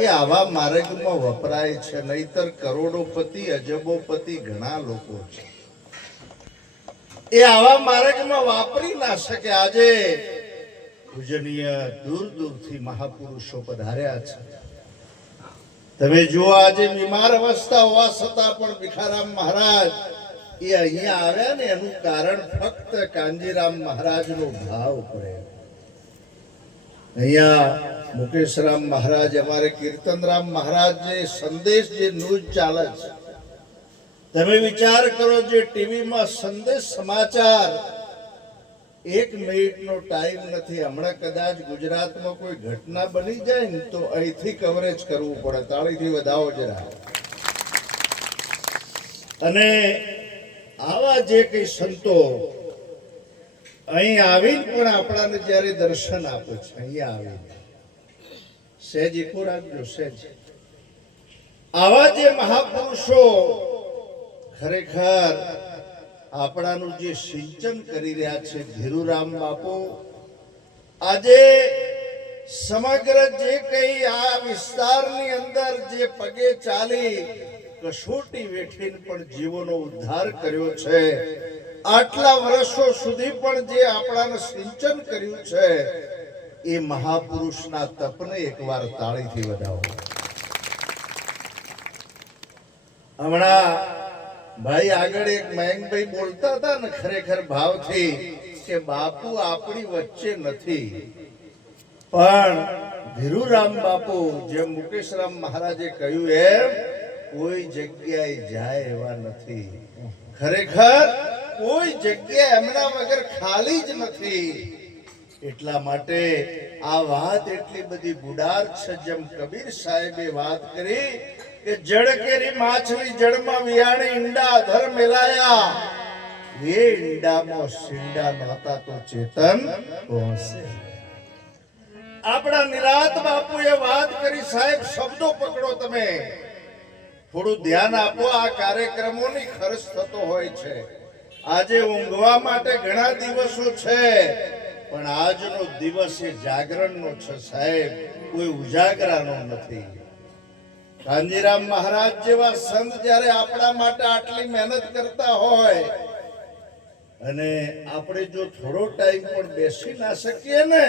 એ આવા માર્ગમાં વપરાય છે, નહીતર કરોડોપતિ અજબોપતિ ઘણા લોકો છે, એ આવા માર્ગમાં વાપરી ના શકે. આજે પૂજનીય દૂર દૂરથી મહાપુરુષો પધાર્યા છે. તમે જુઓ, આજે બીમાર અવસ્થા હોવા છતાં પણ ભીખારામ મહારાજ એ અહીંયા આવ્યા ને એનું કારણ ફક્ત કાંજીરામ મહારાજનો ભાવ પ્રેમ. અહીંયા મુકેશરામ મહારાજ, અમારે કીર્તનરામ મહારાજ જે સંદેશ, જે ન્યૂઝ ચાલે છે, તમે વિચાર કરો, જે ટીવીમાં સંદેશ સમાચાર, 1 મિનિટનો ટાઈમ નથી. હમણાં કદાચ ગુજરાતમાં કોઈ ઘટના બની જાય ને તો અહીંથી કવરેજ કરવું પડે. તાળીથી વધાવો જરા. અને આવા જે કઈ સંતો અહીં આવીને પણ આપણાને જયારે દર્શન આપે છે, અહીંયા આવીને સહેજ એકો રાખજો, સહેજ. આવા જે મહાપુરુષો ખરેખર આપણાનું જે સિંચન કરી રહ્યા છે, ધીરુરામ બાપુ આજે સમગ્ર જે કઈ આ વિસ્તારની અંદર જે પગે ચાલી કસોટી વેઠીને પણ જીવોનો ઉદ્ધાર કર્યો છે, આટલા વર્ષો સુધી પણ જે આપણાને સિંચન કર્યું છે, એ મહાપુરુષના તપને એકવાર તાળીથી વધાવો. હમણાં ભાઈ આગળ એક મયંકભાઈ બોલતા હતા ને, ખરેખર ભાવથી, કે બાપુ આપણી વચ્ચે નથી, પણ ધીરુરામ બાપુ જેમ મુકેશરામ મહારાજે કહ્યું એમ કોઈ જગ્યાએ જાય એવા નથી. ખરેખર કોઈ જગ્યા એમના વગર ખાલી જ નથી. એટલા માટે આ વાત એટલી બધી ગુડાર છે. જેમ કબીર સાહેબે વાત કરી કે જળ કેરી માછલી જળમાં વિયાણી, ઈંડા અધર મેલાયા, એ ઈંડામાં સીંડા નહોતા તો ચેતન પહોંચે. આપણા નિરાત બાપુએ વાત કરી. સાહેબ, શબ્દો પકડો, તમે થોડું ધ્યાન આપો. આ કાર્યક્રમોની ખર્ચ થતો હોય છે. આજે ઊંઘવા માટે ઘણા દિવસો છે, પણ આજનો દિવસ એ જાગરણનો છે સાહેબ, કોઈ ઉજાગરાનો નથી. કાંજીરામ મહારાજ જેવા સંત જ્યારે આપણા માટે આટલી મહેનત કરતા હોય અને આપણે જો થોડો ટાઈમ પણ બેસી ના શકીએ ને,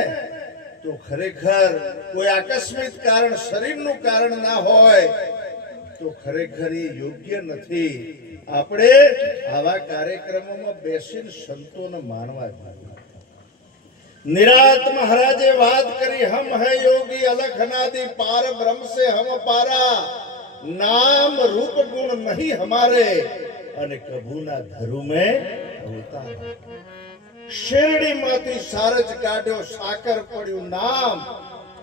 તો ખરેખર કોઈ આકસ્મિક કારણ, શરીરનું કારણ ના હોય તો ખરેખર એ યોગ્ય નથી. આપણે આવા કાર્યક્રમોમાં બેસીને સંતોને માનવા જોઈએ. નિરાત મહારાજે વાત કરી, હમ હૈ યોગી અલખ અનાદિ પાર બ્રહ્મ સે હમ પારા, નામ રૂપ ગુણ નહીં હમારે, અને કભુ ના ધરુ મેં અવતાર. શેરડીમાંથી સારજ કાઢ્યો, સાકર પડ્યું નામ,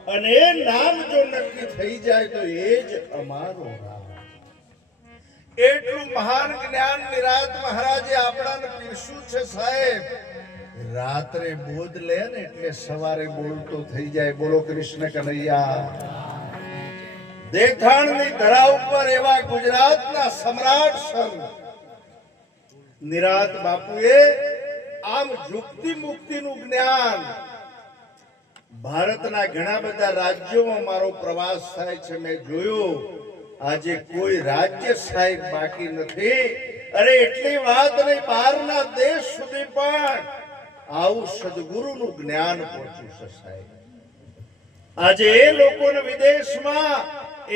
અને એ નામ જો નક્કી થઈ જાય તો એ જ અમારું નામ. એટલું મહાન જ્ઞાન નિરાત મહારાજે આપણાને પીરસ્યું છે સાહેબ. રાત્રે બોધ લે ને એટલે સવારે બોલતો થઈ જાય. બોલો કૃષ્ણ કનૈયા. દેઠાણની ધરા ઉપર એવા ગુજરાતના સમ્રાટ સંત નિરાત બાપુએ આમ મુક્તિ મુક્તિનું જ્ઞાન. ભારતના ઘણા બધા રાજ્યોમાં મારો પ્રવાસ થાય છે, મેં જોયું. આજે કોઈ રાજ્ય સાહેબ બાકી નથી. અરે એટલી વાત નહીં, બહારના દેશ સુધી પણ આવું સદગુરુનું જ્ઞાન પહોંચ્યું છે સાહેબ. આજે એ લોકોને વિદેશમાં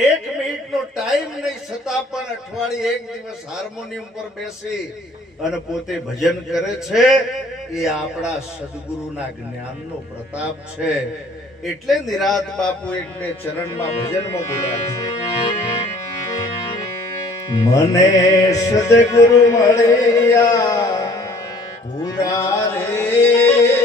1 મિનિટનો ટાઈમ નહીં, છતાં પણ અઠવાડિયે 1 દિવસ હાર્મોનિયમ પર બેસી અને પોતે ભજન કરે છે. એ આપણા સદગુરુના જ્ઞાનનો પ્રતાપ છે. એટલે નિરાત બાપુ 1-2 ચરણમાં ભજનમાં બોલ્યા છે, મને સદગુરુ મળ્યા પુરા રે